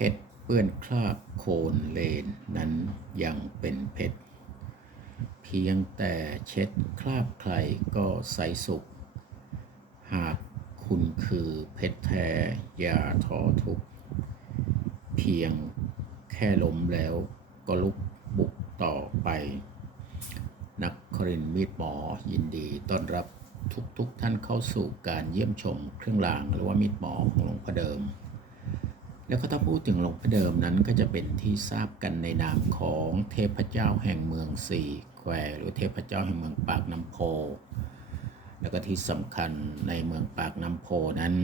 เพชรเปื้อนคราบโคลนเลนนั้นยังเป็นเพชรเพียงแต่เช็ดคราบใครก็ใสสุข หากคุณคือเพชรแท้อย่าท้อทุก เพียงแค่ล้มแล้วก็ลุกบุกต่อไป นักครินมีดหมอยินดีต้อนรับทุกๆทท่านเข้าสู่การเยี่ยมชมเครื่องรางหรือว่ามีดหมอของหลวงพ่อเดิม แล้วก็ถ้าพูดถึงหลวงพ่อเดิมนั้นก็จะเป็นที่ทราบกันในนามของเทพเจ้าแห่งเมืองสี่แควหรือเทพเจ้าแห่งเมืองปากน้ำโพ แล้วก็ที่สำคัญในเมืองปากน้ำโพนั้น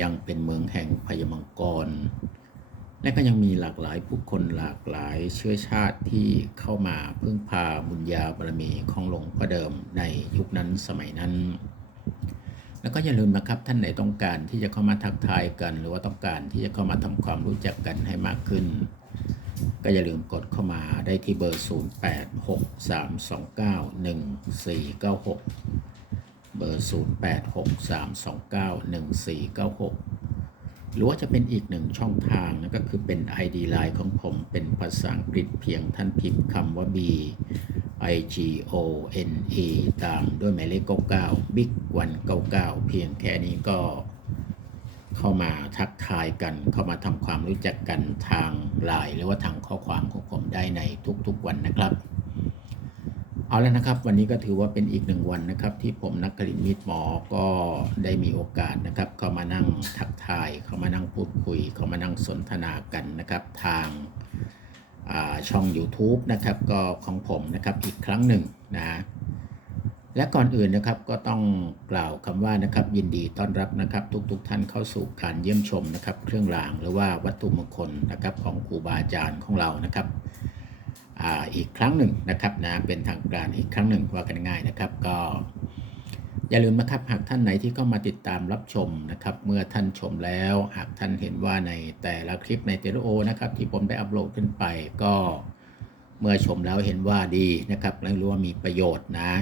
ยังเป็นเมืองแห่งพญมังกร และก็ยังมีหลากหลายผู้คนหลากหลายเชื้อชาติที่เข้ามาพึ่งพาบุญญาบารมีของหลวงพ่อเดิมในยุคนั้นสมัยนั้น แล้วก็อย่าลืมนะครับท่านไหนต้องการที่จะเข้ามาทักทายกัน หรือว่าต้องการที่จะเข้ามาทำความรู้จักกันให้มากขึ้น ก็อย่าลืมกดเข้ามาได้ที่เบอร์ 0863291496 เบอร์ 0863291496 หรือว่าจะเป็นอีกหนึ่งช่องทางนะก็คือเป็น ID Line ของผมเป็นภาษาอังกฤษเพียงท่านพิมพ์คำว่า B I G O N E ตามด้วยหมายเลข 99 Big 199 เพียงแค่นี้ก็เข้ามาทักทายกัน เข้ามาทำความรู้จักกันทางไลน์หรือว่าทางข้อความของผมได้ในทุกๆวันนะครับ เอาแล้วนะครับ วันนี้ก็ถือว่าเป็นอีกหนึ่งวันนะครับ ที่ผมนักกลินมิตรหมอก็ได้มีโอกาสนะครับเข้ามานั่งทักทายเข้ามานั่งพูดคุยเข้ามานั่งสนทนากันนะครับ ทางาช่อง YouTube นะครับก็ของผมนะครับอีกครั้งหนึ่งนะและก่อนอื่นนะครับก็ต้องกล่าวคำว่านะครับยินดีต้อนรับนะครับ ทุกๆทท่านเข้าสู่การเยี่ยมชมนะครับ เครื่องรางหรือว่าวัตถุมงคลนะครับของครูบาอาจารย์ของเรานะครับ อีกครั้งหนึ่งนะครับนะเป็นทางการอีกครั้งหนึ่งว่ากันง่ายนะครับ ก็อย่าลืมนะครับหากท่านไหนที่เข้ามาติดตามรับชมนะครับ เมื่อท่านชมแล้ว หากท่านเห็นว่าในแต่ละคลิปในเตโลโอนะครับที่ผมได้อัปโหลดขึ้นไปก็เมื่อชมแล้วเห็นว่าดีนะครับและรู้ว่ามีประโยชน์นะ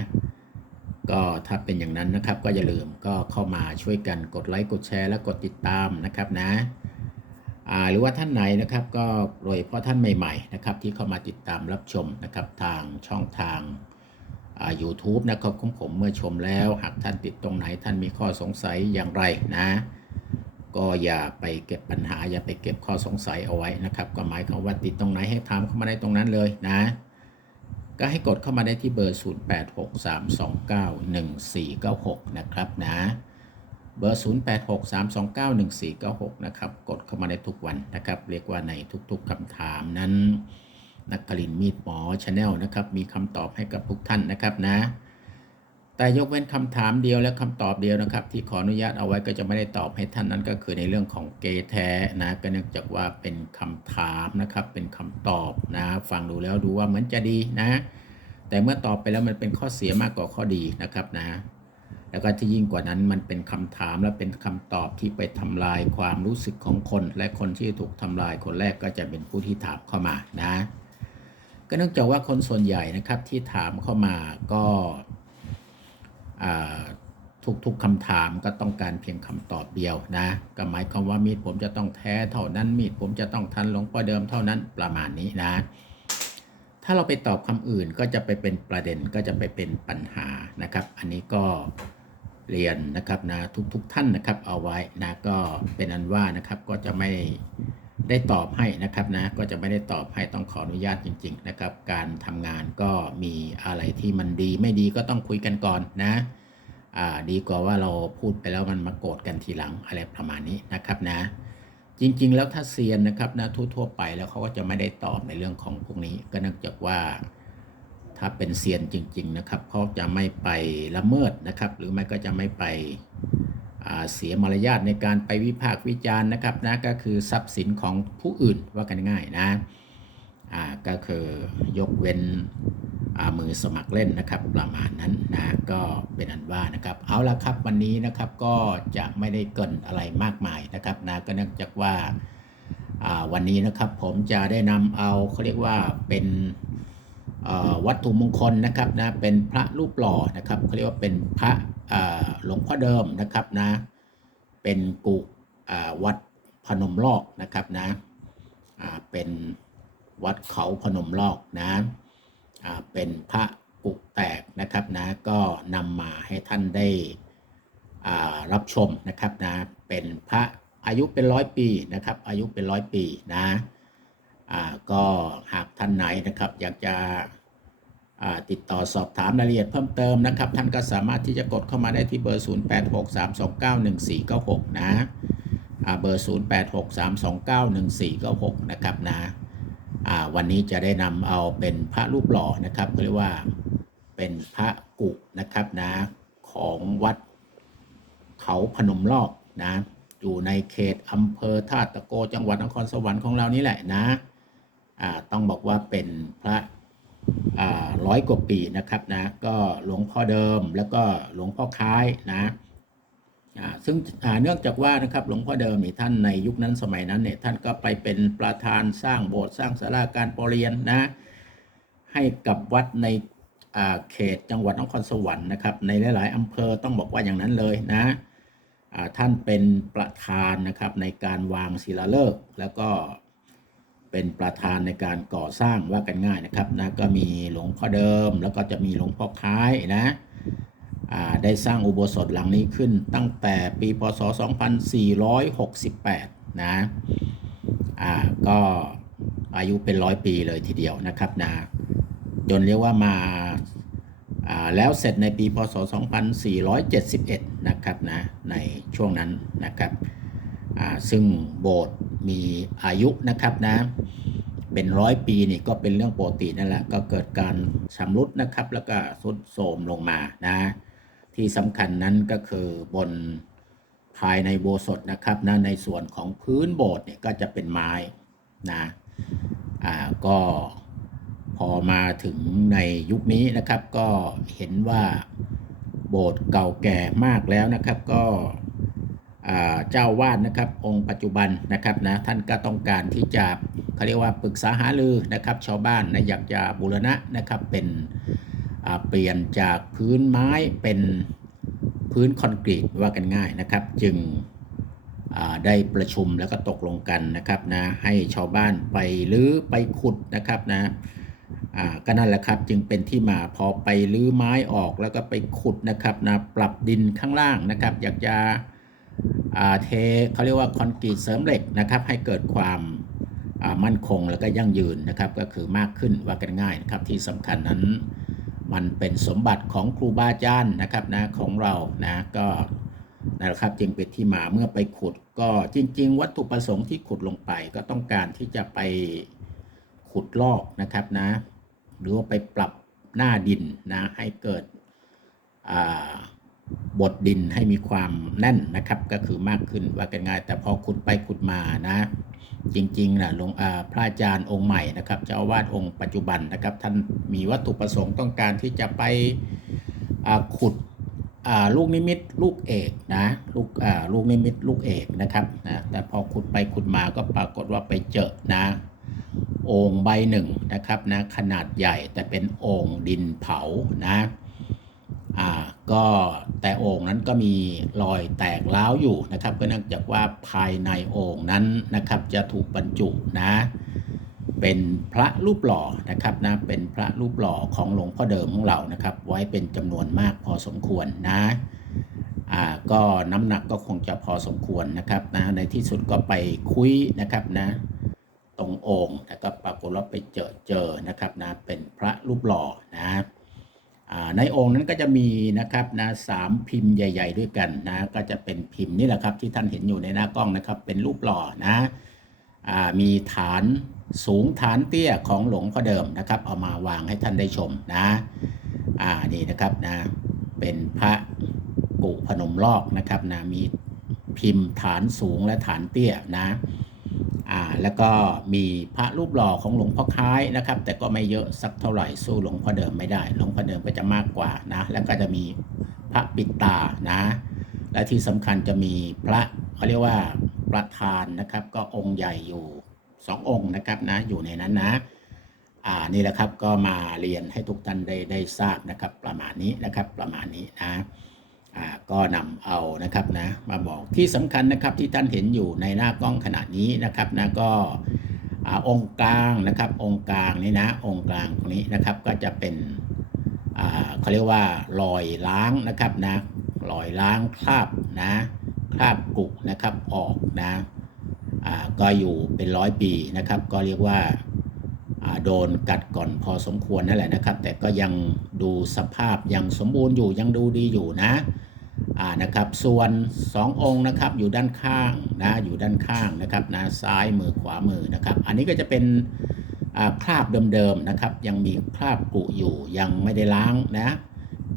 ก็ถ้าเป็นอย่างนั้นนะครับก็อย่าลืมก็เข้ามาช่วยกันกดไลค์กดแชร์และกดติดตามนะครับนะ หรือว่าท่านไหนนะครับก็โดยเฉพาะท่านใหม่ๆนะครับที่เข้ามาติดตามรับชมนะครับทางช่องทางอ่า YouTube นะครับของผมเมื่อชมแล้ว หากท่านติดตรงไหนท่านมีข้อสงสัยอย่างไรนะ ก็อย่าไปเก็บปัญหา อย่าไปเก็บข้อสงสัยเอาไว้นะครับก็หมายความว่าติดตรงไหนให้ถามเข้ามาได้ตรงนั้นเลยนะ ก็ให้กดเข้ามาได้ที่เบอร์ 0863291496 นะครับนะ เบอร์ 0863291496 นะครับ กดเข้ามาได้ทุกวันนะครับ เรียกว่าในทุกๆคำถามนั้น นักกลินมีดหมอชาแนลนะครับ มีคำตอบให้กับทุกท่านนะครับนะ แต่ยกเว้นคำถามเดียวและคำตอบเดียวนะครับ ที่ขออนุญาตเอาไว้ก็จะไม่ได้ตอบให้ท่านนั้นก็คือในเรื่องของเกย์แท้นะก็เนื่องจากว่าเป็นคำถามนะครับ เป็นคำตอบนะ ฟังดูแล้วดูว่าเหมือนจะดีนะ แต่เมื่อตอบไปแล้วมันเป็นข้อเสียมากกว่าข้อดีนะครับนะ แล้วก็ที่ยิ่งกว่านั้นมันเป็นคำถามและเป็นคำตอบที่ไปทำลายความรู้สึกของคน และคนที่ถูกทำลายคนแรกก็จะเป็นผู้ที่ถามเข้ามานะก็เนื่องจากว่าคนส่วนใหญ่นะครับที่ถามเข้ามาก็ทุกๆคำถามก็ต้องการเพียงคำตอบเดียวนะก็หมายความว่ามีดผมจะต้องแท้เท่านั้นมีดผมจะต้องทันหลวงพ่อเดิมเท่านั้นประมาณนี้นะ ถ้าเราไปตอบคำอื่นก็จะไปเป็นประเด็นก็จะไปเป็นปัญหานะครับ อันนี้ก็ เรียนนะครับนะทุกๆทท่านนะครับเอาไว้นะก็เป็นอันว่านะครับก็จะไม่ได้ตอบให้นะครับนะก็จะไม่ได้ตอบให้ต้องขออนุญาตจริง ๆ นะครับ การทำงานก็มีอะไรที่มันดีไม่ดีก็ต้องคุยกันก่อนนะอ่าดีกว่าว่าเราพูดไปแล้วมันมาโกรธกันทีหลังอะไรประมาณนี้นะครับนะ จริง ๆ แล้วถ้าเซียนนะครับนะทั่วๆไปแล้วเขาก็จะไม่ได้ตอบในเรื่องของพวกนี้ ก็เนื่องจากว่า ถ้าเป็นเซียนจริง ๆ นะครับเขาจะไม่ไปละเมิดนะครับ หรือไม่ก็จะไม่ไปเสียมารยาทในการไปวิพากษ์วิจารณ์นะครับนะก็คือทรัพย์สินของผู้อื่นว่ากันง่ายนะก็คือยกเว้นมือสมัครเล่นนะครับประมาณนั้นนะก็เป็นอันว่านะครับเอาละครับวันนี้นะครับก็จะไม่ได้เกินอะไรมากมายนะครับนะก็เนื่องจากว่าวันนี้นะครับผมจะได้นำเอาเขาเรียกว่าเป็น วัตถุมงคลนะครับนะเป็นพระรูปหล่อนะครับเขาเรียกว่าเป็นพระหลวงพ่อเดิมนะครับนะเป็นกุวัดพนมลอกนะครับนะเป็นวัดเขาพนมลอกนะเป็นพระปุแตกนะครับนะก็นำมาให้ท่านได้รับชมนะครับนะเป็นพระอายุเป็นร้อยปีนะครับอายุเป็นร้อยปีนะ ก็หากท่านไหนนะครับอยากจะติดต่อสอบถามรายละเอียดเพิ่มเติมนะครับ ท่านก็สามารถที่จะกดเข้ามาได้ที่เบอร์ 0863291496 นะอ่าเบอร์ 0863291496 นะครับนะวันนี้จะได้นำเอาเป็นพระรูปหล่อนะครับเขาเรียกว่าเป็นพระกุนะครับนะของวัดเขาพนมลอกนะอยู่ในเขตอำเภอท่าตะโกจังหวัดนครสวรรค์ของเรานี่แหละนะ ต้องบอกว่าเป็นพระร้อยกว่าปีนะครับนะก็หลวงพ่อเดิมแล้วก็หลวงพ่อคล้ายนะซึ่งเนื่องจากว่านะครับหลวงพ่อเดิมนี่ท่านในยุคนั้นสมัยนั้นเนี่ยท่านก็ไปเป็นประธานสร้างโบสถ์สร้างศาลาการประเรียนนะให้กับวัดในเขตจังหวัดนครสวรรค์นะครับในหลาย ๆอำเภอต้องบอกว่าอย่างนั้นเลยนะท่านเป็นประธานนะครับในการวางศิลาฤกษ์แล้วก็ เป็นประธานในการก่อสร้างว่ากันง่ายนะครับนะก็มีหลวงพ่อเดิม แล้วก็จะมีหลวงพ่อคล้ายนะได้สร้างอุโบสถหลังนี้ขึ้นตั้งแต่ปีพศ 2468 นะอ่าก็อายุเป็นร้อยปีเลยทีเดียวนะครับนะจนเรียกว่ามาอ่าแล้วเสร็จในปีพศ 2471 นะครับนะในช่วงนั้นนะครับอ่าซึ่งโบสถ์ มีอายุนะครับนะเป็นร้อยปีนี่ก็เป็นเรื่องปกตินั่นแหละก็เกิดการชำรุดนะครับ แล้วก็ทรุดโทรมลงมานะที่สำคัญนั้นก็คือบนภายในโบสถ์นะครับนะในส่วนของพื้นโบสถ์เนี่ยก็จะเป็นไม้นะอ่าก็พอมาถึงในยุคนี้นะครับ ก็เห็นว่าโบสถ์เก่าแก่มากแล้วนะครับ ก็ เจ้าวาดนะครับองค์ปัจจุบันนะครับนะท่านก็ต้องการที่จะเขาเรียกว่าปรึกษาหารือนะครับชาวบ้านนะอยากจะบูรณะนะครับเป็นเปลี่ยนจากพื้นไม้เป็นพื้นคอนกรีตว่ากันง่ายนะครับ จึงได้ประชุมแล้วก็ตกลงกันนะครับนะให้ชาวบ้านไปรื้อไปขุดนะครับนะก็นั่นแหละครับจึงเป็นที่มาพอไปรื้อไม้ออกแล้วก็ไปขุดนะครับนะปรับดินข้างล่างนะครับ อยากจะ เทเขาเรียกว่าคอนกรีตเสริมเหล็กนะครับให้เกิดความมั่นคงแล้วก็ยั่งยืนนะครับก็คือมากขึ้นว่ากันง่ายนะครับที่สำคัญนั้นมันเป็นสมบัติของครูบาอาจารย์นะครับนะของเรานะก็นะครับจึงเป็นที่มาเมื่อไปขุดก็จริง ๆ วัตถุประสงค์ที่ขุดลงไปก็ต้องการที่จะไปขุดลอกนะครับนะหรือว่าไปปรับหน้าดินนะให้เกิดอ่า บดดินให้มีความแน่นนะครับ ก็คือมากขึ้นว่ากันง่าย แต่พอขุดไปขุดมานะ จริงๆนะหลวงพระอาจารย์องค์ใหม่นะครับเจ้าวาสองค์ปัจจุบันนะครับ ท่านมีวัตถุประสงค์ต้องการที่จะไปขุดลูกนิมิตลูกเอกนะลูกลูกนิมิตลูกเอกนะครับนะแต่พอขุดไปขุดมาก็ปรากฏว่าไปเจอนะโอ่งใบหนึ่งนะครับนะขนาดใหญ่แต่เป็นโอ่งดินเผานะ อ่าก็แต่โอ่งนั้นก็มีรอยแตกร้าวอยู่นะครับก็เนื่องจากว่าภายในโอ่งนั้นนะครับจะถูกบรรจุนะเป็นพระรูปหล่อนะครับนะเป็นพระรูปหล่อของหลวงพ่อเดิมของเรานะครับ ไว้เป็นจำนวนมากพอสมควรนะอ่าก็น้ำหนักก็คงจะพอสมควรนะครับนะในที่สุดก็ไปคุยนะครับนะตรงโอ่งแต่ก็ปรากฏว่าไปเจอเจอนะครับนะเป็นพระรูปหล่อนะ ในองค์นั้นก็จะมีนะครับนะสามพิมพ์ใหญ่ ๆ ด้วยกันนะก็จะเป็นพิมพ์นี่แหละครับที่ท่านเห็นอยู่ในหน้ากล้องนะครับ เป็นรูปหล่อนะอมีฐานสูงฐานเตี้ยของหลวงพ่อเดิมนะครับ เอามาวางให้ท่านได้ชมนะอ่านี่นะครับนะเป็นพระปุพนมลอกนะครับนะมีพิมพ์ฐานสูงและฐานเตี้ยนะ อ่าแล้วก็มีพระรูปหล่อของหลวงพ่อคล้ายนะครับ แต่ก็ไม่เยอะสักเท่าไหร่สู้หลวงพ่อเดิมไม่ได้ หลวงพ่อเดิมก็จะมากกว่านะ แล้วก็จะมีพระปิดตานะ และที่สำคัญจะมีพระเขาเรียกว่าประธานนะครับ ก็องค์ใหญ่อยู่สององค์นะครับนะอยู่ในนั้นนะอ่านี่แหละครับก็มาเรียนให้ทุกท่านได้ได้ทราบนะครับ ประมาณนี้นะครับประมาณนี้นะ ก็นำเอานะครับนะมาบอกที่สำคัญนะครับที่ท่านเห็นอยู่ในหน้ากล้องขณะนี้นะครับนะก็อองค์กลางนะครับองค์กลางนี่นะองค์กลางตรงนี้นะครับก็จะเป็นเขาเรียกว่ารอยล้างนะครับนะรอยล้างคราบนะคราบกุนะครับออกนะก็อยู่เป็นร้อยปีนะครับ ก็เรียกว่าโดนกัดก่อนพอสมควรนั่นแหละนะครับ แต่ก็ยังดูสภาพยังสมบูรณ์อยู่ยังดูดีอยู่นะ อ่านะครับส่วนสององค์นะครับอยู่ด้านข้างนะอยู่ด้านข้างนะครับนะซ้ายมือขวามือนะครับอันนี้ก็จะเป็นคราบเดิมๆนะครับยังมีคราบกุอยู่ยังไม่ได้ล้างนะ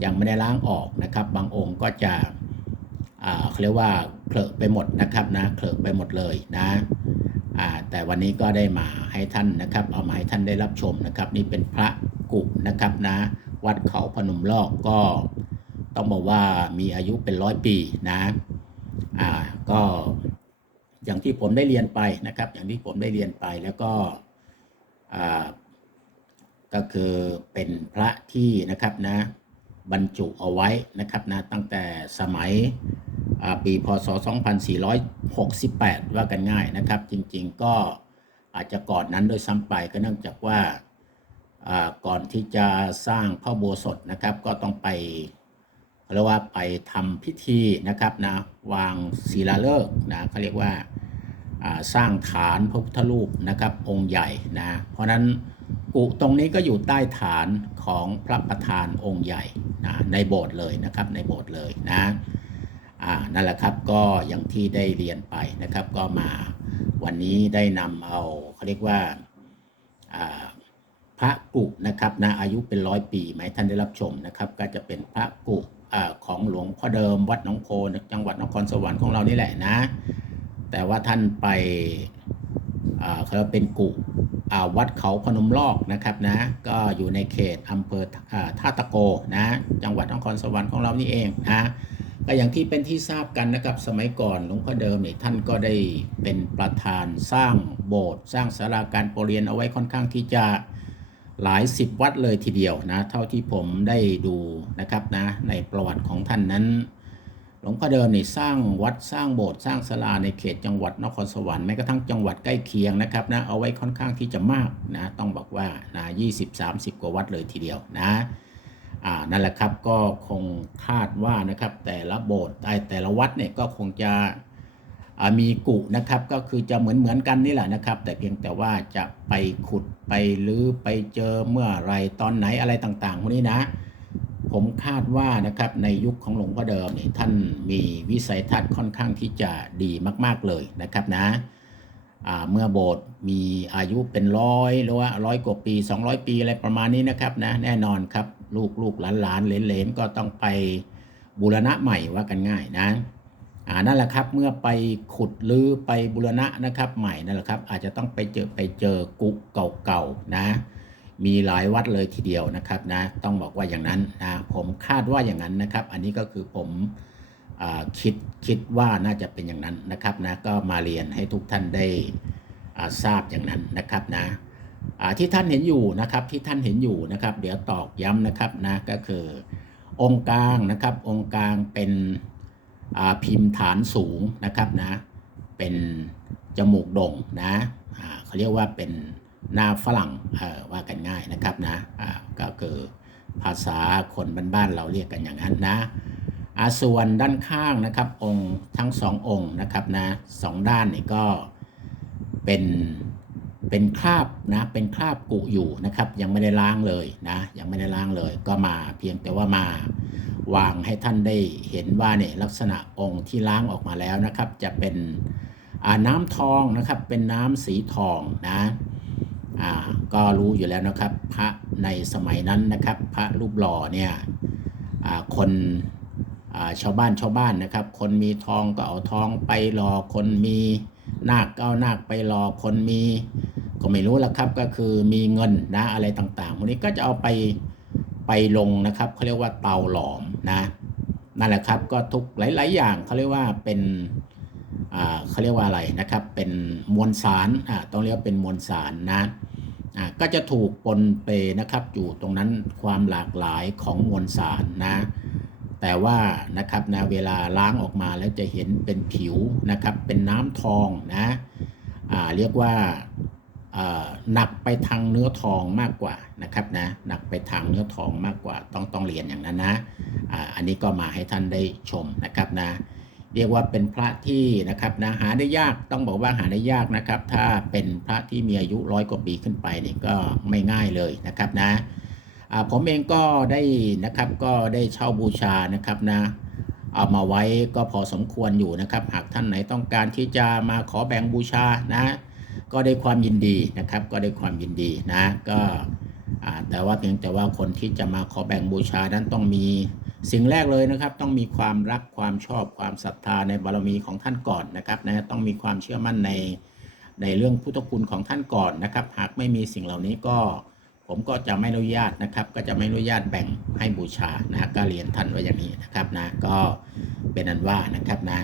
ยังไม่ได้ล้างออกนะครับ บางองค์ก็จะอ่าเขาเรียกว่าเคลอะไปหมดนะครับนะเคลอะไปหมดเลยนะแต่วันนี้ก็ได้มาให้ท่านนะครับ เอามาให้ท่านได้รับชมนะครับ นี่เป็นพระกุนะครับนะวัดเขาพนมลอกก็ ต้องบอกว่ามีอายุเป็นร้อยปีนะอ่าก็อย่างที่ผมได้เรียนไปนะครับ อย่างที่ผมได้เรียนไปแล้วก็อ่าก็คือเป็นพระที่นะครับนะบรรจุเอาไว้นะครับนะตั้งแต่สมัยอ่าปีพศ 2468 ว่ากันง่ายนะครับ จริงๆก็อาจจะก่อนนั้นโดยซ้ำไปก็เนื่องจากว่าอ่าก่อนที่จะสร้างพระโบสถนะครับ ก็ต้องไป เรียกว่าไปทำพิธีนะครับนะวางศิลาฤกษ์นะเขาเรียกว่าสร้างฐานพระพุทธรูปนะครับองค์ใหญ่นะเพราะนั้นกุตรงนี้ก็อยู่ใต้ฐานของพระประธานองค์ใหญ่นะในโบสถ์เลยนะครับในโบสถ์เลยนะอ่านั่นแหละครับก็อย่างที่ได้เรียนไปนะครับ ก็มาวันนี้ได้นำเอาเขาเรียกว่าพระกุนะครับนะอายุเป็นร้อยปีไหมท่านได้รับชมนะครับ ก็จะเป็นพระกุ ของหลวงพ่อเดิมวัดหนองโพจังหวัดนครสวรรค์ของเรานี่แหละนะ แต่ว่าท่านไปเขาเรียเป็นกุวัดเขาพนมลอกนะครับนะ ก็อยู่ในเขตอำเภอท่าตะโกนะ จังหวัดนครสวรรค์ของเรานี่เองนะก็อย่างที่เป็นที่ทราบกันนะครับสมัยก่อนหลวงพ่อเดิมเนี่ยท่านก็ได้เป็นประธานสร้างโบสถ์สร้างศาลาการประเรียนเอาไว้ค่อนข้างที่จะ หลายสิบวัดเลยทีเดียวนะ เท่าที่ผมได้ดูนะครับนะในประวัติของท่านนั้น หลวงพ่อเดิมนี่สร้างวัดสร้างโบสถ์สร้างศาลาในเขตจังหวัดนครสวรรค์แม้กระทั่งจังหวัดใกล้เคียงนะครับนะเอาไว้ค่อนข้างที่จะมากนะต้องบอกว่านะ20-30กว่าวัดเลยทีเดียวนะอ่านั่นแหละครับก็คงคาดว่านะครับแต่ละโบสถ์แต่แต่ละวัดเนี่ยก็คงจะ มีกุนะครับก็คือจะเหมือนเหมือนกันนี่แหละนะครับ แต่เพียงแต่ว่าจะไปขุดไปหรือไปเจอเมื่อไรตอนไหนอะไรต่างๆพวกนี้นะ ผมคาดว่านะครับในยุคของหลวงพ่อเดิมนี่ท่านมีวิสัยทัศน์ค่อนข้างที่จะดีมาก ๆเลยนะครับนะเมื่อโบสถ์มีอายุเป็นร้อยหรือว่าร้อยกว่าปี 200 ปีอะไรประมาณนี้นะครับนะแน่นอนครับลูกลูกหลานหลานเหลนเลนก็ต้องไปบูรณะใหม่ว่ากันง่ายนะ อ่านั่นแหละครับเมื่อไปขุดหรือไปบูรณะนะครับใหม่นั่นแหละครับอาจจะต้องไปเจอไปเจอกุเก่าๆนะ มีหลายวัดเลยทีเดียวนะครับนะต้องบอกว่าอย่างนั้นนะผมคาดว่าอย่างนั้นนะครับ อันนี้ก็คือผมอคิดคิดว่าน่าจะเป็นอย่างนั้นนะครับนะก็มาเรียนให้ทุกท่านได้ทราบอย่างนั้นนะครับนะที่ท่านเห็นอยู่นะครับที่ท่านเห็นอยู่นะครับ เดี๋ยวตอกย้ำนะครับนะก็คือองค์กลางนะครับองค์กลางเป็น พิมพ์ฐานสูงนะครับนะ เป็นจมูกโด่งนะเขาเรียกว่าเป็นหน้าฝรั่งว่ากันง่ายนะครับนะก็คือภาษาคนบ้านๆเราเรียกกันอย่างนั้นนะส่วนด้านข้างนะครับองค์ทั้งสององค์นะครับนะสองด้านนี่ก็เป็นเป็นคราบนะเป็นคราบกุอยู่นะครับ ยังไม่ได้ล้างเลยนะยังไม่ได้ล้างเลย ก็มาเพียงแต่ว่ามา วางให้ท่านได้เห็นว่าเนี่ยลักษณะองค์ที่ล้างออกมาแล้วนะครับ จะเป็นน้ำทองนะครับเป็นน้ำสีทองนะก็รู้อยู่แล้วนะครับ พระในสมัยนั้นนะครับ พระรูปหล่อเนี่ยคนชาวบ้านชาวบ้านนะครับ คนมีทองก็เอาทองไปรอคนมีนาคก็เอานาคไปรอคนมี ก็ไม่รู้ละครับก็คือมีเงินนะอะไรต่างๆพวกนี้ก็จะเอาไป ไปลงนะครับเขาเรียกว่าเตาหลอมนะนั่นแหละครับก็ทุกหลาย ๆ อย่างเขาเรียกว่าเป็นอ่าเขาเรียกว่าอะไรนะครับ เป็นมวลสารอ่าต้องเรียกว่าเป็นมวลสารนะอ่าก็จะถูกปนเปนะครับอยู่ตรงนั้นความหลากหลายของมวลสารนะ แต่ว่านะครับนะเวลาล้างออกมาแล้วจะเห็นเป็นผิวนะครับ เป็นน้ำทองนะอ่าเรียกว่า หนักไปทางเนื้อทองมากกว่านะครับนะหนักไปทางเนื้อทองมากกว่าต้องต้องเรียนอย่างนั้นนะอันนี้ก็มาให้ท่านได้ชมนะครับนะเรียกว่าเป็นพระที่นะครับนะหาได้ยากต้องบอกว่าหาได้ยากนะครับ ถ้าเป็นพระที่มีอายุร้อยกว่าปีขึ้นไปนี่ก็ไม่ง่ายเลยนะครับนะผมเองก็ได้นะครับก็ได้เช่าบูชานะครับนะเอามาไว้ก็พอสมควรอยู่นะครับ หากท่านไหนต้องการที่จะมาขอแบ่งบูชานะ ก็ได้ความยินดีนะครับ ก็ได้ความยินดีนะ ก็แต่ว่าเพียงแต่ว่าคนที่จะมาขอแบ่งบูชานั้นต้องมีสิ่งแรกเลยนะครับ ต้องมีความรักความชอบความศรัทธาในบารมีของท่านก่อนนะครับนะต้องมีความเชื่อมั่นในในเรื่องพุทธคุณของท่านก่อนนะครับ หากไม่มีสิ่งเหล่านี้ก็ผมก็จะไม่อนุญาตนะครับ ก็จะไม่อนุญาตแบ่งให้บูชานะก็เรียนท่านไว้อย่างนี้นะครับนะก็เป็นอันว่านะครับนะ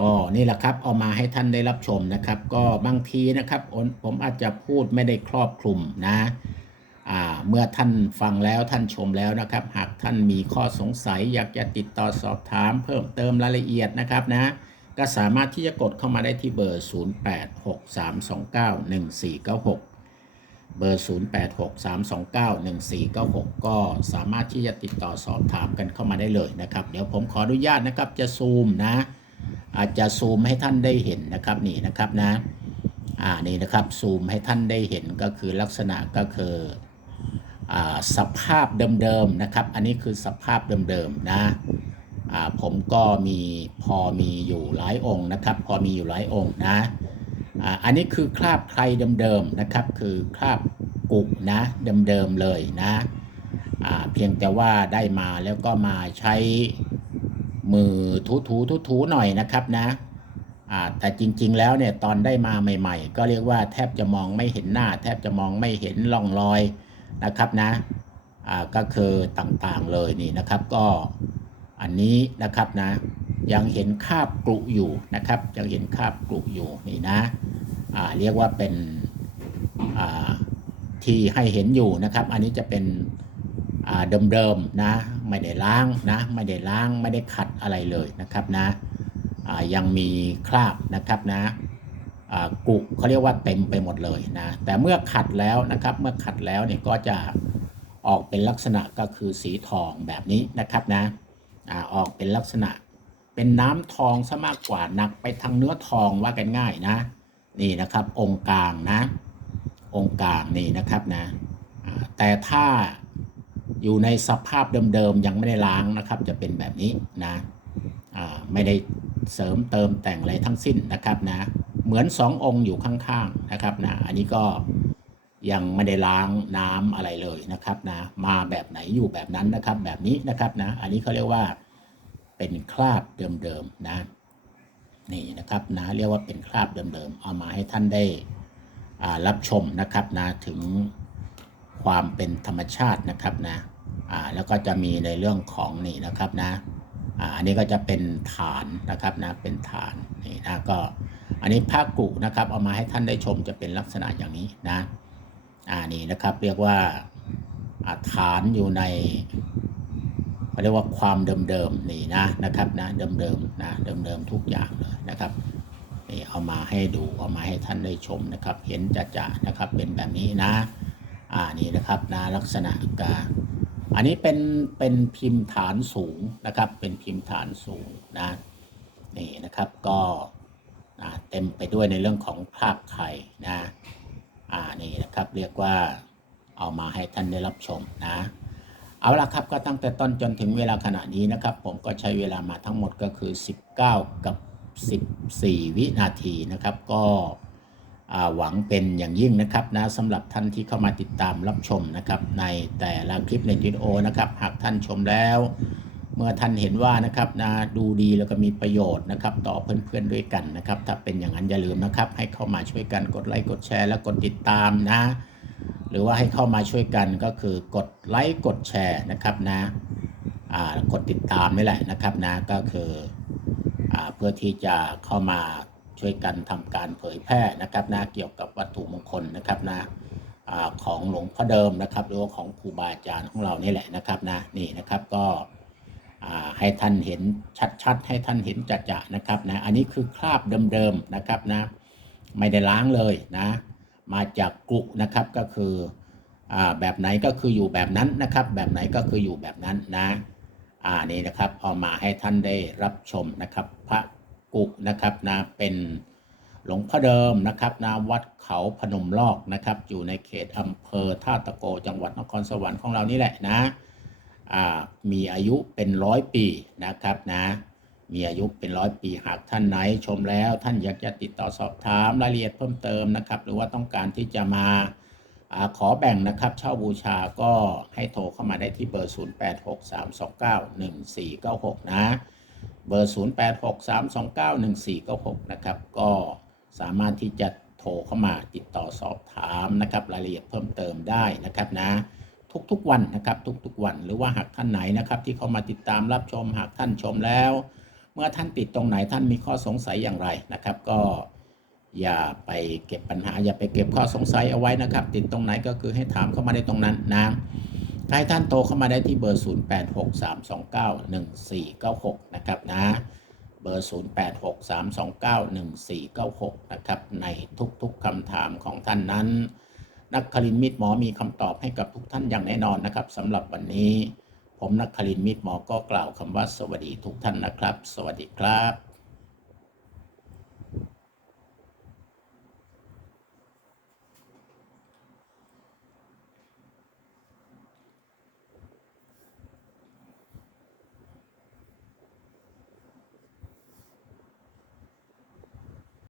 ก็นี่แหละครับเอามาให้ท่านได้รับชมนะครับ ก็บางทีนะครับผมอาจจะพูดไม่ได้ครอบคลุมนะเมื่อท่านฟังแล้วท่านชมแล้วนะครับ หากท่านมีข้อสงสัย อยากจะติดต่อสอบถาม เพิ่มเติมรายละเอียดนะครับนะก็สามารถที่จะกดเข้ามาได้ที่เบอร์ 0863291496 เบอร์ 0863291496 ก็สามารถที่จะติดต่อสอบถามกันเข้ามาได้เลยนะครับ เดี๋ยวผมขออนุญาตนะครับจะซูมนะ อาจจะซูมให้ท่านได้เห็นนะครับนี่นะครับนะอ่านี่นะครับซูมให้ท่านได้เห็นก็คือลักษณะก็คืออ่าสภาพเดิมๆนะครับ อันนี้คือสภาพเดิมๆนะอ่าผมก็มีพอมีอยู่หลายองค์นะครับ พอมีอยู่หลายองค์นะอ่าอันนี้คือคราบใครเดิมๆนะครับ คือคราบกุกนะเดิมๆเลยนะอ่าเพียงแต่ว่าได้มาแล้วก็มาใช้ มือถูถูถูถูหน่อยนะครับนะแต่จริง ๆ แล้วเนี่ยตอนได้มาใหม่ ๆ ก็เรียกว่าแทบจะมองไม่เห็นหน้า แทบจะมองไม่เห็นร่องรอยนะครับนะก็คือต่างๆเลยนี่นะครับก็อันนี้นะครับนะยังเห็นคาบกรุอยู่นะครับ ยังเห็นคาบกรุอยู่นี่นะเรียกว่าเป็นที่ให้เห็นอยู่นะครับ อันนี้จะเป็นเดิมๆนะ ไม่ได้ล้างนะไม่ได้ล้างไม่ได้ขัดอะไรเลยนะครับนะยังมีคราบนะครับนะกุเขาเรียกว่าเต็มไปหมดเลยนะแต่เมื่อขัดแล้วนะครับเมื่อขัดแล้วเนี่ยก็จะออกเป็นลักษณะก็คือสีทองแบบนี้นะครับนะออกเป็นลักษณะเป็นน้ำทองซะมากกว่าหนักไปทางเนื้อทองว่ากันง่ายนะ นี่นะครับองค์กลางนะ องค์กลางนี่นะครับนะแต่ถ้า อยู่ในสภาพเดิมๆยังไม่ได้ล้างนะครับ จะเป็นแบบนี้นะไม่ได้เสริมเติมแต่งอะไรทั้งสิ้นนะครับนะเหมือนสององค์อยู่ข้างๆนะครับนะอันนี้ก็ยังไม่ได้ล้างน้ำอะไรเลยนะครับนะมาแบบไหนอยู่แบบนั้นนะครับ แบบนี้นะครับนะอันนี้เขาเรียกว่าเป็นคราบเดิมๆนะนี่นะครับนะเรียกว่าเป็นคราบเดิมๆเอามาให้ท่านได้รับชมนะครับนะถึงความเป็นธรรมชาตินะครับนะ อ่าแล้วก็จะมีในเรื่องของนี่นะครับนะอ่าอันนี้ก็จะเป็นฐานนะครับนะเป็นฐานนี่นะก็อันนี้ผ้ากุนะครับเอามาให้ท่านได้ชมจะเป็นลักษณะอย่างนี้นะอ่านี่นะครับเรียกว่าอ่าฐานอยู่ในเขาเรียกว่าความเดิมๆนี่นะนะครับนะเดิมๆนะเดิมๆทุกอย่างเลยนะครับนี่เอามาให้ดูเอามาให้ท่านได้ชมนะครับ เห็นจะๆนะครับเป็นแบบนี้นะอ่านี่นะครับนะลักษณะการ อันนี้เป็นเป็นพิมพ์ฐานสูงนะครับ เป็นพิมพ์ฐานสูงนะนี่นะครับก็อ่าเต็มไปด้วยในเรื่องของภาพไข่นะอ่านี่นะครับเรียกว่าเอามาให้ท่านได้รับชมนะเอาละครับก็ตั้งแต่ต้นจนถึงเวลาขณะนี้นะครับ ผมก็ใช้เวลามาทั้งหมดก็คือ 19 กับ 14 วินาทีนะครับ ก็ หวังเป็นอย่างยิ่งนะครับนะสำหรับท่านที่เข้ามาติดตามรับชมนะครับในแต่ละคลิปในวิดีโอนะครับหากท่านชมแล้ว เมื่อท่านเห็นว่านะครับนะดูดีแล้วก็มีประโยชน์นะครับต่อเพื่อนๆด้วยกันนะครับถ้าเป็นอย่างนั้นอย่าลืมนะครับ ให้เข้ามาช่วยกันกดไลค์กดแชร์และกดติดตามนะ หรือว่าให้เข้ามาช่วยกันก็คือกดไลค์กดแชร์นะครับนะกดติดตามนี่แหละนะครับนะก็คืออเพื่อที่จะเข้ามา ช่วยกันทำการเผยแพร่นะครับนะเกี่ยวกับวัตถุมงคลนะครับนะอาของหลวงพ่อเดิมนะครับ หรือว่าของครูบาอาจารย์ของเรานี่แหละนะครับนะนี่นะครับก็ให้ท่านเห็นชัดๆ ให้ท่านเห็นจัดๆนะครับนะอันนี้คือคราบเดิมๆนะครับนะไม่ได้ล้างเลยนะมาจากกุนะครับก็คืออแบบไหนก็คืออยู่แบบนั้นนะครับ แบบไหนก็คืออยู่แบบนั้นนะอ่านี่นะครับเอามาให้ท่านได้รับชมนะครับพระ กุกนะครับนะเป็นหลวงพ่อเดิมนะครับนะวัดเขาพนมลอกนะครับ อยู่ในเขตอำเภอท่าตะโกจังหวัดนครสวรรค์ของเรานี่แหละนะมีอายุเป็นร้อยปีนะครับนะมีอายุเป็นร้อยปีหากท่านไหนชมแล้ว ท่านอยากจะติดต่อสอบถามรายละเอียดเพิ่มเติมนะครับ หรือว่าต้องการที่จะมาอขอแบ่งนะครับเช่าบูชาก็ให้โทรเข้ามาได้ที่เบอร์ 0863291496 นะ เบอร์ 0863291496 นะครับ ก็สามารถที่จะโทรเข้ามาติดต่อสอบถามนะครับรายละเอียดเพิ่มเติมได้นะครับนะทุกๆวันนะครับทุกๆวันหรือว่าหากท่านไหนนะครับ ที่เข้ามาติดตามรับชมหากท่านชมแล้ว เมื่อท่านติดตรงไหนท่านมีข้อสงสัยอย่างไรนะครับ ก็อย่าไปเก็บปัญหา อย่าไปเก็บข้อสงสัยเอาไว้นะครับ ติดตรงไหนก็คือให้ถามเข้ามาได้ตรงนั้นนะ ให้ท่านโทรเข้ามาได้ที่เบอร์ 0863291496 นะครับนะเบอร์ 0863291496 นะครับ ในทุกๆคำถามของท่านนั้น นักคลินมิตรหมอมีคำตอบให้กับทุกท่านอย่างแน่นอนนะครับสำหรับวันนี้ ผมนักคลินมิตรหมอก็กล่าวคำว่าสวัสดีทุกท่านนะครับ สวัสดีครับ